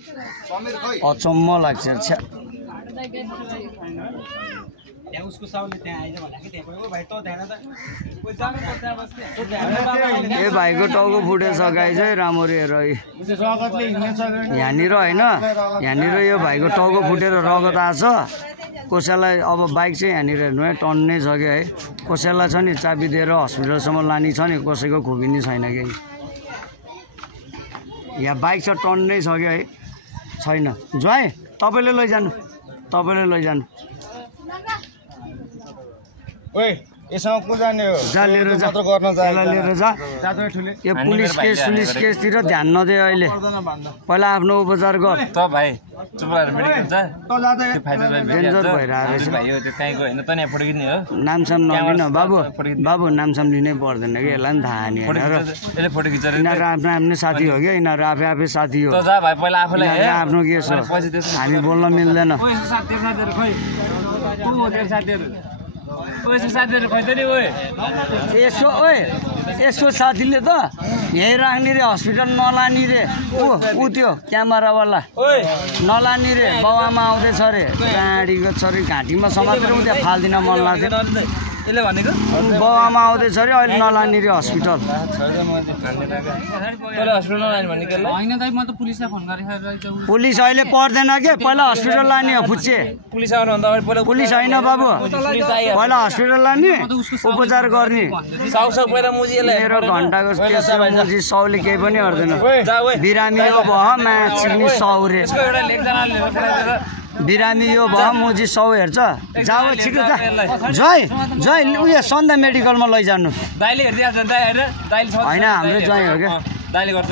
अचम्म लाग्छ छ्या उसको साउले त्यहाँ आइज भन्दा कि त्यहाँ गयो भाइ त ध्यान त कोही जानु पर्छ बस ए भाइको टाउको फुटेछ गाइज है राम्ररी हेर रगतले हिँड्छ यहाँनिर होइन यहाँनिर यो भाइको टाउको फुटेर रगत आछ कसैलाई अब बाइक चाहिँ यहाँनिर हेर्नु है टन्नै छ कि है कसैलाई छ नि चाबी दिएर हस्पिटलसम्म लाने छ नि कसैको खोपिनी छैन कि यहाँ बाइक छ टन्नै छ कि है छैन ज्वाइँ तपाईँले लैजानु ओइ यसमा को जाने हो जा लिएर जा मात्र गर्न त्यसलाई लिएर जा जादुले ठुले यो पुलिस केसतिर ध्यान नदे अहिले पहिला आफ्नो उपचार गर त भाइ चुप लाएर मेडिकल जा त जाँदै डेन्जर भएर आएछ भाइ यो त्यो काहीँको हैन त नि फोटो खिच्ने हो नामसाम नलिन बाबु नामसाम लिनै पर्दैन कि यसलाई पनि थाहा नि यसले फोटो खिचेर यिनीहरू आफ्नो साथी हो क्या यिनीहरू आफै साथी हो त जा भाइ पहिला आफूलाई हे आफ्नो के छ हामी बोल्न मिल्दैन ओइ साथीहरु खै को हो तेरो साथीहरु ओइ साथीहरु खै त नि ओइ यसो साथीले त यही राख्ने रे हस्पिटल नलानी रे ऊ त्यो क्यामेरावाला नलानी रे बाउआमा आउँदैछ रे गाडीको छ रे घाँटीमा समातेर उता फाल्दिन मन लाग्थ्यो यसले भनेको बाउआमा आउँदैछ रे अहिले नलानी रे हस्पिटल पुलिस अहिले पर्दैन के पहिला हस्पिटल लाने हो फुच्चे पुलिस आउनु भन्दा अगाडि पहिला पुलिस होइन बाबु पहिला हस्पिटल लाने उपचार गर्ने साउ पहिला मुजीले मेरो घण्टाको त्यसो मुजी साउले केही पनि गर्दैन बिरामी हो भयो माछिनी साउ रे एउटा लेखजना लिएर पठाइदिएर बिरामी यो भयो मुजी साउ हेर्छ जाऊ छिटो जा जय उयो सन्दा मेडिकलमा लैजानु दाइले हेर्दिहाल्छ दाइ हेर दाइले होइन हाम्रो जय हो क्या दाइले गर्छ